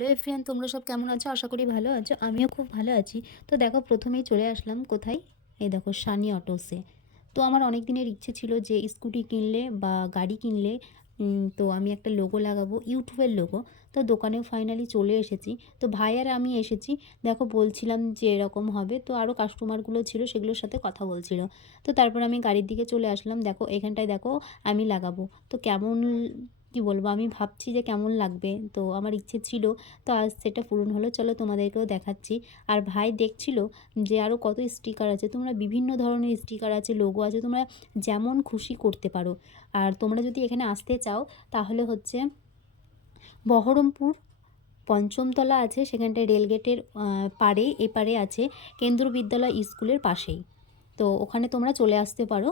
Hello everyone, তোমরা সব কেমন আছো? আশা করি ভালো আছো। আমিও খুব ভালো আছি। তো দেখো, প্রথমেই চলে আসলাম কোথায়, এই দেখো সানি অটোসে। তো আমার অনেক দিনের ইচ্ছে ছিল যে স্কুটি কিনলে বা গাড়ি কিনলে তো আমি একটা লোগো লাগাবো, ইউটিউবের লোগো। তো দোকানেও ফাইনালি চলে এসেছি। তো ভাই আর আমি এসেছি। দেখো, বলছিলাম যে এরকম হবে, তো আরও কাস্টমারগুলো ছিল, সেগুলোর সাথে কথা বলছিল। তো তারপর আমি গাড়ির দিকে চলে আসলাম। দেখো এখানটায়, দেখো আমি লাগাবো। তো কেমন, কি বলবো, আমি ভাবছি যে কেমন লাগবে। তো আমার ইচ্ছে ছিল, তো আজ সেটা পূরণ হলো। চলো তোমাদেরকেও দেখাচ্ছি। আর ভাই দেখছিল যে আরও কত স্টিকার আছে, তোমরা বিভিন্ন ধরনের স্টিকার আছে, লোগো আছে, তোমরা যেমন খুশি করতে পারো। আর তোমরা যদি এখানে আসতে চাও তাহলে হচ্ছে বহরমপুর পঞ্চমতলা আছে, সেখানটায় রেলগেটের পাড়ে, এপারে আছে কেন্দ্রীয় বিদ্যালয় স্কুলের পাশেই। তো ওখানে তোমরা চলে আসতে পারো।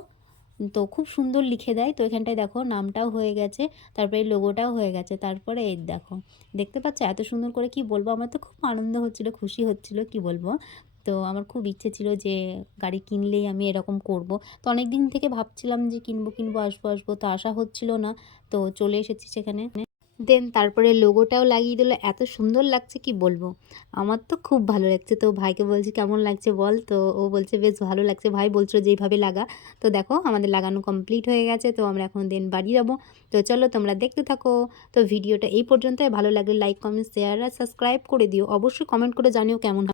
তো খুব সুন্দর লিখে দেয়। তো এখানটায় দেখো নামটাও হয়ে গেছে, তারপরে লোগোটাও হয়ে গেছে, তারপরে এই দেখো, দেখতে পাচ্ছ এত সুন্দর করে, কি বলবো, আমার তো খুব আনন্দ হচ্ছিল, খুশি হচ্ছিল, কি বলবো। তো আমার খুব ইচ্ছে ছিল যে গাড়ি কিনলেই আমি এরকম করব। তো অনেক দিন থেকে ভাবছিলাম যে কিনবো কিনবো, আসবো আসবো, তো আসা হচ্ছিল না। তো চলে এসেছি সেখানে। দেন তারপরে লোগোটাও লাগিয়ে দিল, এত সুন্দর লাগছে, কি বলবো। আমার তো খুব ভালো লাগছে। তো ভাইকে বলছি কেমন লাগছে বল, তো ও বলছে বেশ ভালো লাগছে। ভাই বলছো যে এইভাবে লাগা। তো দেখো আমাদের লাগানো কমপ্লিট হয়ে গেছে। তো আমরা এখন দেন বাড়ি যাবো। তো চলো তোমরা দেখতে থাকো। তো ভিডিওটা এই পর্যন্তই। ভালো লাগলে লাইক, কমেন্ট, শেয়ার আর সাবস্ক্রাইব করে দিও। অবশ্যই কমেন্ট করে জানিও কেমন